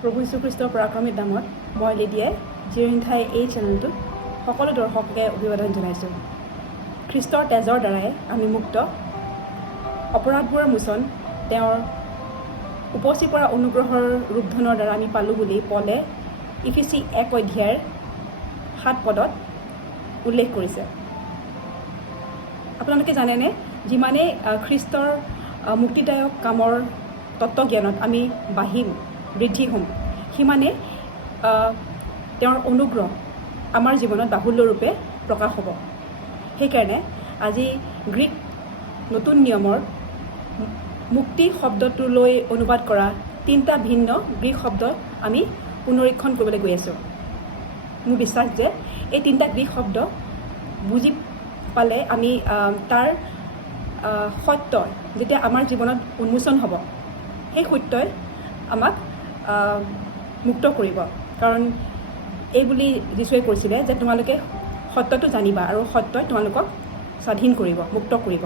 প্ৰভু যীশুখ্ৰীষ্টৰ পৰাক্ৰমী নামত মই লিডিয়াই জিৰণিঠাই এই চেনেলটোত সকলো দৰ্শককে অভিবাদন জনাইছোঁ। খ্ৰীষ্টৰ তেজৰ দ্বাৰাই আমি মুক্ত, অপৰাধবোৰৰ মোচন তেওঁৰ উপচি পৰা অনুগ্ৰহৰ ৰূপধনৰ দ্বাৰা আমি পালোঁ বুলি পলে ইফিচি 1:7 উল্লেখ কৰিছে। আপোনালোকে জানেনে, যিমানেই খ্ৰীষ্টৰ মুক্তিদায়ক কামৰ তত্ত্বজ্ঞানত আমি বাঢ়িম, বৃদ্ধি হ'ম, সিমানে তেওঁৰ অনুগ্ৰহ আমাৰ জীৱনত বাহুল্যৰূপে প্ৰকাশ হ'ব। সেইকাৰণে আজি গ্ৰীক নতুন নিয়মৰ মুক্তি শব্দটোলৈ অনুবাদ কৰা 3টা ভিন্ন গ্ৰীক শব্দ আমি পুনৰীক্ষণ কৰিবলৈ গৈ আছোঁ। মোৰ বিশ্বাস যে এই 3টা গ্ৰীক শব্দ বুজি পালে আমি তাৰ সত্য যেতিয়া আমাৰ জীৱনত উন্মোচন হ'ব, সেই সত্যই আমাক মুক্ত কৰিব। কাৰণ এই বুলি যীশুৱে কৈছিলে যে তোমালোকে সত্যটো জানিবা আৰু সত্যই তোমালোকক স্বাধীন কৰিব, মুক্ত কৰিব।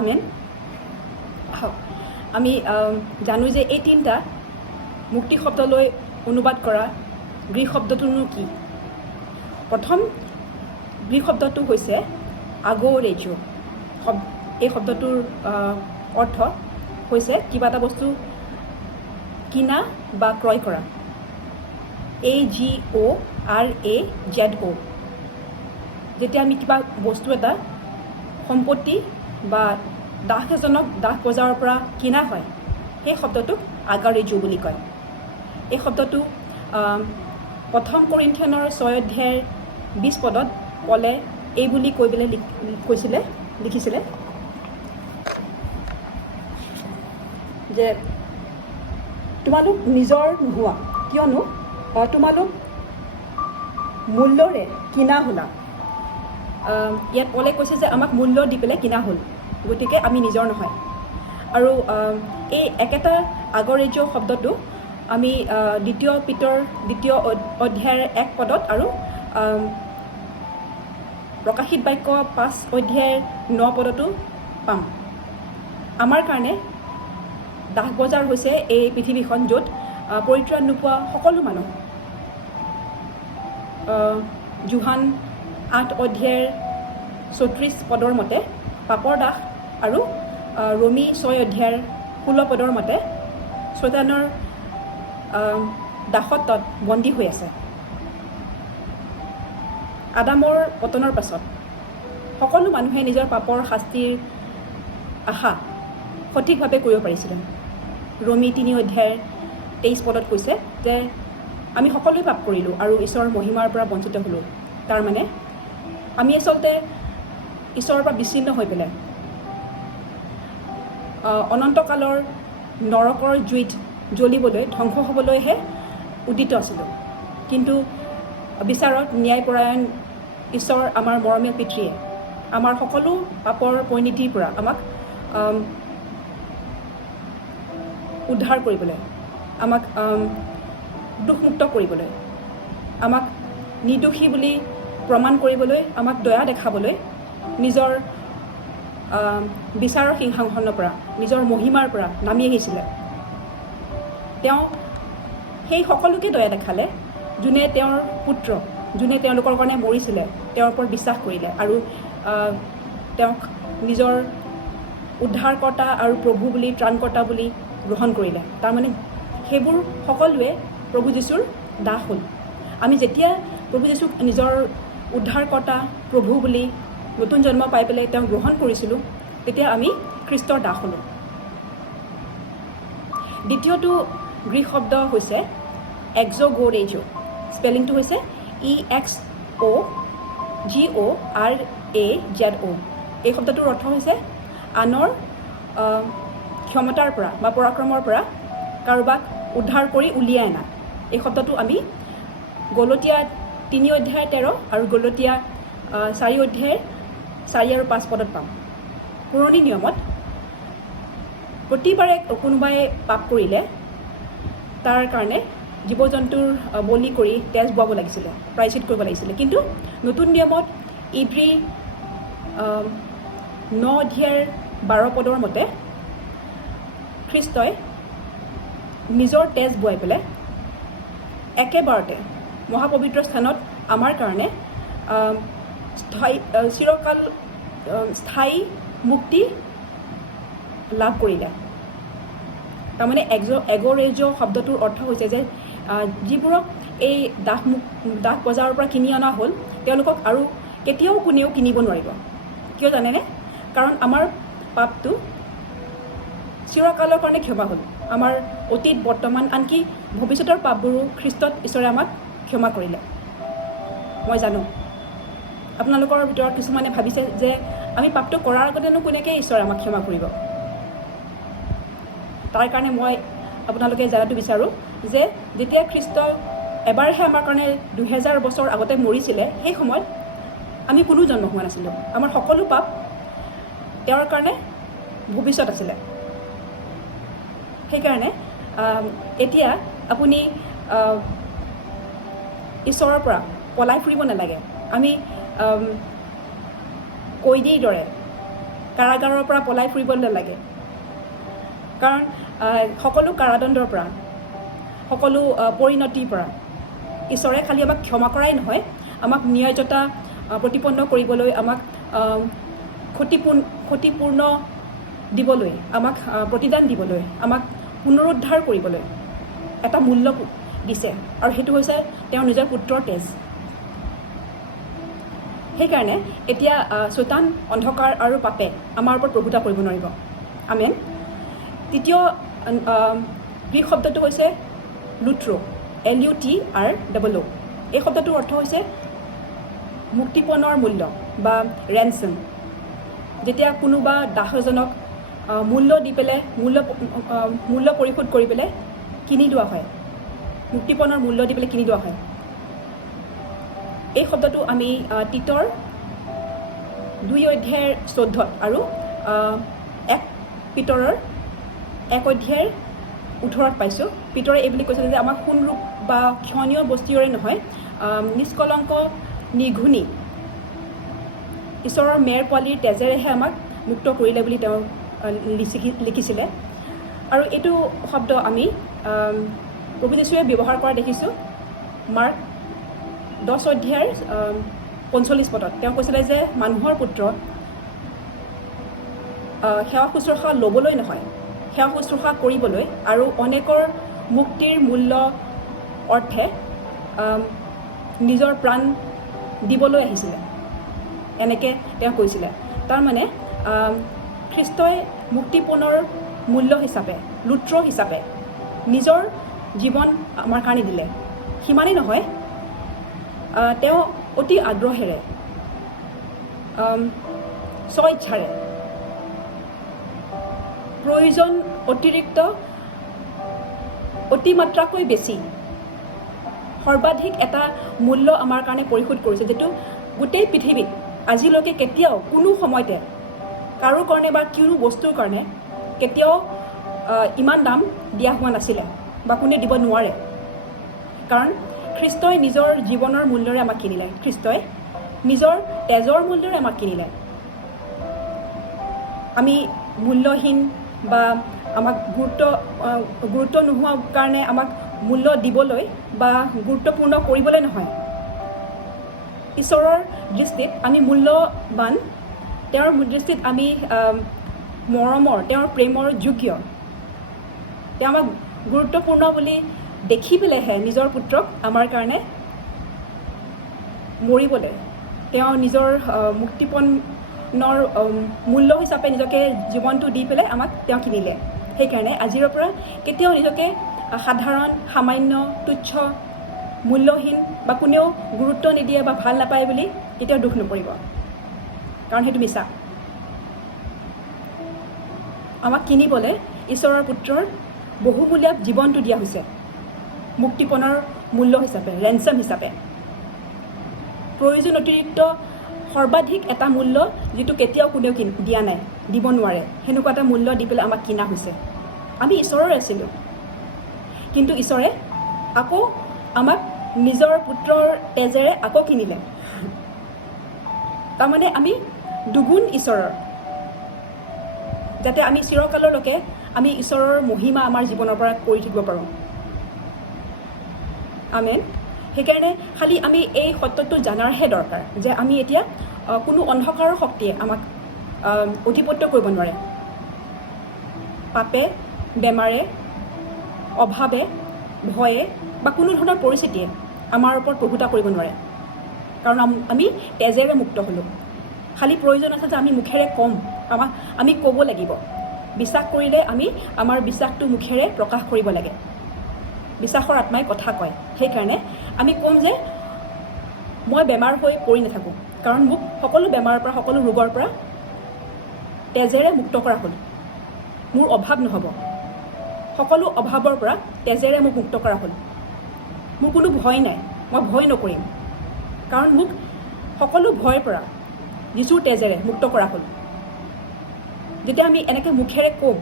আমেন। আমি জানো যে এই 3টা মুক্তি শব্দলৈ অনুবাদ কৰা গ্ৰীক শব্দটোনো কি? প্ৰথম গ্ৰীক শব্দটো হৈছে আগোৰেজো। এই শব্দটোৰ অৰ্থ হৈছে কিবা এটা বস্তু কিনা বা ক্ৰয় কৰা। AGORAZO। যেতিয়া আমি কিবা বস্তু এটা সম্পত্তি বা দাস এজনক দাস বজাৰৰ পৰা কিনা হয়, সেই শব্দটোক আগাৰেজো বুলি কয়। এই শব্দটো 1 কৰিন্থিয়ানৰ 6:20 পলে এই বুলি কৈ পেলাই লিখিছিলে যে তোমালোক নিজৰ নোহোৱা, কিয়নো তোমালোক মূল্যৰে কিনা হ'লা। ইয়াত পলে কৈছে যে আমাক মূল্য দি পেলাই কিনা হ'ল, গতিকে আমি নিজৰ নহয়। আৰু এই একেটা আগৰেজো শব্দটো আমি 2 পিতৰ 2 অধ্যায়ৰ 1 আৰু প্ৰকাশিত বাক্য 5:9 পাম। আমাৰ কাৰণে দাস বজাৰ হৈছে এই পৃথিৱীখন, য'ত পৰিত্ৰাণ নোপোৱা সকলো মানুহ। জোহান 8:34 মতে পাপৰ দাস আৰু ৰোমী 6:16 মতে শয়তানৰ দাসত্বত বন্দী হৈ আছে। আদামৰ পতনৰ পাছত সকলো মানুহে নিজৰ পাপৰ শাস্তিৰ আশা সঠিকভাৱে কৰিব পাৰিছিলে। ৰোমী 3:23 কৈছে যে আমি সকলোৱে পাপ কৰিলোঁ আৰু ঈশ্বৰৰ মহিমাৰ পৰা বঞ্চিত হ'লোঁ। তাৰমানে আমি আচলতে ঈশ্বৰৰ পৰা বিচ্ছিন্ন হৈ পেলাই অনন্তকালৰ নৰকৰ জুইত জ্বলিবলৈ, ধ্বংস হ'বলৈহে উদিত আছিলোঁ। কিন্তু বিচাৰত ন্যায়পৰায়ণ ঈশ্বৰ, আমাৰ মৰমীয়া পিতৃয়ে আমাৰ সকলো পাপৰ পৰিণতিৰ পৰা আমাক উদ্ধাৰ কৰিবলৈ, আমাক দুখমুক্ত কৰিবলৈ, আমাক নিৰ্দোষী বুলি প্ৰমাণ কৰিবলৈ, আমাক দয়া দেখাবলৈ নিজৰ বিচাৰৰ সিংহাসনৰ পৰা, নিজৰ মহিমাৰ পৰা নামি আহিছিলে। তেওঁ সেই সকলোকে দয়া দেখালে যোনে তেওঁৰ পুত্ৰ, যোনে তেওঁলোকৰ কাৰণে মৰিছিলে, তেওঁৰ ওপৰত বিশ্বাস কৰিলে আৰু তেওঁক নিজৰ উদ্ধাৰকৰ্তা আৰু প্ৰভু বুলি, ত্ৰাণকৰ্তা বুলি গ্ৰহণ কৰিলে। তাৰমানে সেইবোৰ সকলোৱে প্ৰভু যীশুৰ দাস হ'ল। আমি যেতিয়া প্ৰভু যীশুক নিজৰ উদ্ধাৰকৰ্তা, প্ৰভু বুলি নতুন জন্ম পাই পেলাই তেওঁক গ্ৰহণ কৰিছিলোঁ, তেতিয়া আমি খ্ৰীষ্টৰ দাস হ'লোঁ। দ্বিতীয়টো গ্ৰীক শব্দ হৈছে এক্সোগোৰেজো। স্পেলিংটো হৈছে EXOGORAZO। এই শব্দটোৰ অৰ্থ হৈছে আনৰ ক্ষমতাৰ পৰা বা পৰাক্ৰমৰ পৰা কাৰোবাক উদ্ধাৰ কৰি উলিয়াই অনা। এই শব্দটো আমি গলতীয়া 3:13 আৰু গলতীয়া 4:4 আৰু 5 পাম। পুৰণি নিয়মত প্ৰতিবাৰে কোনোবাই পাপ কৰিলে তাৰ কাৰণে জীৱ জন্তুৰ বলি কৰি তেজ বোৱাব লাগিছিলে, প্ৰায়শ্চিত কৰিব লাগিছিলে। কিন্তু নতুন নিয়মত ইব্ৰী 9:12 মতে খ্ৰীষ্টই নিজৰ তেজ বোৱাই পেলাই একেবাৰতে মহাপবিত্ৰ স্থানত আমাৰ কাৰণে চিৰকাল স্থায়ী মুক্তি লাভ কৰিলে। তাৰমানে এগ'ৰেজ শব্দটোৰ অৰ্থ হৈছে যে যিবোৰক এই দাস বজাৰৰ পৰা কিনি অনা হ'ল তেওঁলোকক আৰু কেতিয়াও কোনেও কিনিব নোৱাৰিব। কিয় জানেনে? কাৰণ আমাৰ পাপটো চিৰকালৰ কাৰণে ক্ষমা হ'ল। আমাৰ অতীত, বৰ্তমান, আনকি ভৱিষ্যতৰ পাপবোৰো খ্ৰীষ্টত ঈশ্বৰে আমাক ক্ষমা কৰিলে। মই জানো আপোনালোকৰ ভিতৰত কিছুমানে ভাবিছে যে আমি পাপটো কৰাৰ আগতেনো কোনেকৈ ঈশ্বৰে আমাক ক্ষমা কৰিব। তাৰ কাৰণে মই আপোনালোকে জনাটো বিচাৰোঁ যে যেতিয়া খ্ৰীষ্ট এবাৰহে আমাৰ কাৰণে 2000 বছৰ আগতে মৰিছিলে, সেই সময়ত আমি কোনো জন্ম হোৱা নাছিলোঁ। আমাৰ সকলো পাপ তেওঁৰ কাৰণে ভৱিষ্যত আছিলে। সেইকাৰণে এতিয়া আপুনি ঈশ্বৰৰ পৰা পলাই ফুৰিব নালাগে। আমি কয়দীৰ দৰে কাৰাগাৰৰ পৰা পলাই ফুৰিব নালাগে। কাৰণ সকলো কাৰাদণ্ডৰ পৰা, সকলো পৰিণতিৰ পৰা ঈশ্বৰে খালি আমাক ক্ষমা কৰাই নহয়, আমাক ন্যায্যতা প্ৰতিপন্ন কৰিবলৈ, আমাক ক্ষতিপূৰ্ণ দিবলৈ, আমাক প্ৰতিদান দিবলৈ, আমাক পুনৰুদ্ধাৰ কৰিবলৈ এটা মূল্য দিছে, আৰু সেইটো হৈছে তেওঁৰ নিজৰ পুত্ৰৰ তেজ। সেইকাৰণে এতিয়া শৈতান, অন্ধকাৰ আৰু পাপে আমাৰ ওপৰত প্ৰভুতা কৰিব নোৱাৰিব। আমেন। তৃতীয় গ্ৰীক শব্দটো হৈছে লুট্ৰো, LUTROO। এই শব্দটোৰ অৰ্থ হৈছে মুক্তিপণৰ মূল্য বা ৰেনচম। যেতিয়া কোনোবা দাস এজনক মূল্য দি পেলাই মূল্য পৰিশোধ কৰি পেলাই কিনি লোৱা হয়, মুক্তিপণৰ মূল্য দি পেলাই কিনি লোৱা হয়। এই শব্দটো আমি তিতৰ 2:14 আৰু 1 পিতৰৰ 1:18 পাইছোঁ। পিতৰে এই বুলি কৈছিলে যে আমাক সোণৰূপ বা ক্ষণীয় বস্তুৰে নহয়, নিষ্কলংক নিৰ্ঘুণী ঈশ্বৰৰ মেৰ পোৱালীৰ তেজেৰেহে আমাক মুক্ত কৰিলে বুলি তেওঁ লিখিছিলে। আৰু এইটো শব্দ আমি প্ৰভু যীশুৱে ব্যৱহাৰ কৰা দেখিছোঁ মাৰ্ক 10:45 তেওঁ কৈছিলে যে মানুহৰ পুত্ৰ সেৱা শুশ্ৰূষা ল'বলৈ নহয়, সেৱা শুশ্ৰূষা কৰিবলৈ আৰু অনেকৰ মুক্তিৰ মূল্য অৰ্থে নিজৰ প্ৰাণ দিবলৈ আহিছিলে, এনেকৈ তেওঁ কৈছিলে। তাৰমানে খ্ৰীষ্টই মুক্তিপণৰ মূল্য হিচাপে, লুট্ৰ হিচাপে নিজৰ জীৱন আমাৰ কাৰণে দিলে। সিমানেই নহয়, তেওঁ অতি আগ্ৰহেৰে স্বইচ্ছাৰে প্ৰয়োজন অতিৰিক্ত অতিমাত্ৰাকৈ বেছি সৰ্বাধিক এটা মূল্য আমাৰ কাৰণে পৰিশোধ কৰিছে, যিটো গোটেই পৃথিৱীত আজিলৈকে কেতিয়াও কোনো সময়তে কাৰো কাৰণে বা কোনো বস্তুৰ কাৰণে কেতিয়াও ইমান দাম দিয়া হোৱা নাছিলে বা কোনে দিব নোৱাৰে। কাৰণ খ্ৰীষ্টই নিজৰ জীৱনৰ মূল্যৰে আমাক কিনিলে, খ্ৰীষ্টই নিজৰ তেজৰ মূল্যৰে আমাক কিনিলে। আমি মূল্যহীন বা আমাক গুৰুত্ব নোহোৱাৰ কাৰণে আমাক মূল্য দিবলৈ বা গুৰুত্বপূৰ্ণ কৰিবলৈ নহয়। ঈশ্বৰৰ দৃষ্টিত আমি মূল্যৱান, তেওঁৰ দৃষ্টিত আমি মৰমৰ, তেওঁৰ প্ৰেমৰ যোগ্য। তেওঁ আমাক গুৰুত্বপূৰ্ণ বুলি দেখি পেলাইহে নিজৰ পুত্ৰক আমাৰ কাৰণে মৰিবলৈ, তেওঁ নিজৰ মুক্তিপণৰ মূল্য হিচাপে নিজকে জীৱনটো দি পেলাই আমাক তেওঁ কিনিলে। সেইকাৰণে আজিৰ পৰা কেতিয়াও নিজকে সাধাৰণ, সামান্য, তুচ্ছ, মূল্যহীন বা কোনেও গুৰুত্ব নিদিয়ে বা ভাল নাপায় বুলি কেতিয়াও দুখ নকৰিব, কাৰণ সেইটো মিছা। আমাক কিনিবলৈ ঈশ্বৰৰ পুত্ৰৰ বহুমূলীয়া জীৱনটো দিয়া হৈছে মুক্তিপণৰ মূল্য হিচাপে, ৰেনচম হিচাপে। প্ৰয়োজন অতিৰিক্ত সৰ্বাধিক এটা মূল্য যিটো কেতিয়াও কোনেও দিয়া নাই, দিব নোৱাৰে, সেনেকুৱা এটা মূল্য দি পেলাই আমাক কিনা হৈছে। আমি ঈশ্বৰৰ আছিলোঁ, কিন্তু ঈশ্বৰে আকৌ আমাক নিজৰ পুত্ৰৰ তেজেৰে আকৌ কিনিলে। তাৰমানে আমি দুগুণ ঈশ্বৰৰ, যাতে আমি চিৰকাললৈকে আমি ঈশ্বৰৰ মহিমা আমাৰ জীৱনৰ পৰা কৰি থাকিব পাৰোঁ। আমেন। সেইকাৰণে খালি আমি এই সত্যটো জানাৰহে দৰকাৰ যে আমি এতিয়া কোনো অন্ধকাৰৰ শক্তিয়ে আমাক অধিপত্য কৰিব নোৱাৰে। পাপে, বেমাৰে, অভাৱে, ভয়ে বা কোনো ধৰণৰ পৰিস্থিতিয়ে আমাৰ ওপৰত প্ৰভুতা কৰিব নোৱাৰে, কাৰণ আমি তেজেৰে মুক্ত হ'লোঁ। খালি প্ৰয়োজন আছে যে আমি মুখেৰে ক'ম, আমি ক'ব লাগিব। বিশ্বাস কৰিলে আমি আমাৰ বিশ্বাসটো মুখেৰে প্ৰকাশ কৰিব লাগে। বিশ্বাসৰ আত্মাই কথা কয়। সেইকাৰণে আমি ক'ম যে মই বেমাৰ হৈ পৰি নাথাকোঁ, কাৰণ মোক সকলো বেমাৰৰ পৰা, সকলো ৰোগৰ পৰা তেজেৰে মুক্ত কৰা হ'ল। মোৰ অভাৱ নহ'ব, সকলো অভাৱৰ পৰা তেজেৰে মোক মুক্ত কৰা হ'ল। মোৰ কোনো ভয় নাই, মই ভয় নকৰিম, কাৰণ মোক সকলো ভয়ৰ পৰা যীশুৰ তেজেৰে মুক্ত কৰা হ'ল। যেতিয়া আমি এনেকৈ মুখেৰে ক'ম,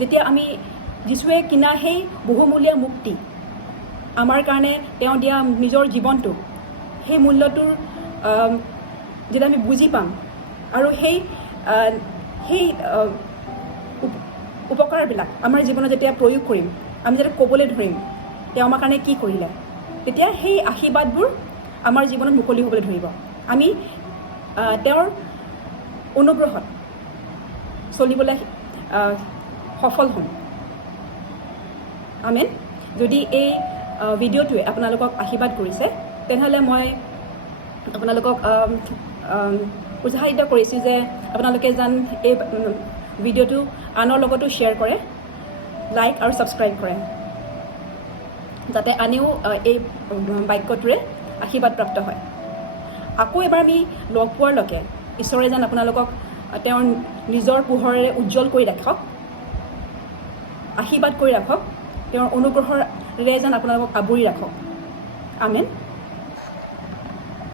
যেতিয়া আমি যীশুৱে কিনা সেই বহুমূলীয়া মুক্তি, আমাৰ কাৰণে তেওঁ দিয়া নিজৰ জীৱনটো, সেই মূল্যটোৰ যেতিয়া আমি বুজি পাম আৰু সেই উপকাৰবিলাক আমাৰ জীৱনত যেতিয়া প্ৰয়োগ কৰিম, আমি যেতিয়া ক'বলৈ ধৰিম তেওঁ আমাৰ কাৰণে কি কৰিলে, তেতিয়া সেই আশীৰ্বাদবোৰ আমাৰ জীৱনত মুকলি হ'বলৈ ধৰিব। আমি তেওঁৰ অনুগ্ৰহত চলিবলৈ সফল হ'ম। আমেন। যদি এই ভিডিঅ'টোৱে আপোনালোকক আশীৰ্বাদ কৰিছে, তেনেহ'লে মই আপোনালোকক উৎসাহিত কৰিছোঁ যে আপোনালোকে যেন এই ভিডিঅ'টো আনৰ লগতো শ্বেয়াৰ কৰে, লাইক আৰু ছাবস্ক্ৰাইব কৰে, যাতে আনেও এই বাক্যটোৰে আশীৰ্বাদ প্ৰাপ্ত হয়। আকৌ এবাৰ আমি লগ পোৱাৰলৈকে ঈশ্বৰে যেন আপোনালোকক তেওঁৰ নিজৰ পোহৰেৰে উজ্জ্বল কৰি ৰাখক, আশীৰ্বাদ কৰি ৰাখক, তেওঁৰ অনুগ্ৰহৰে যেন আপোনালোকক আৱৰি ৰাখক। আমেন।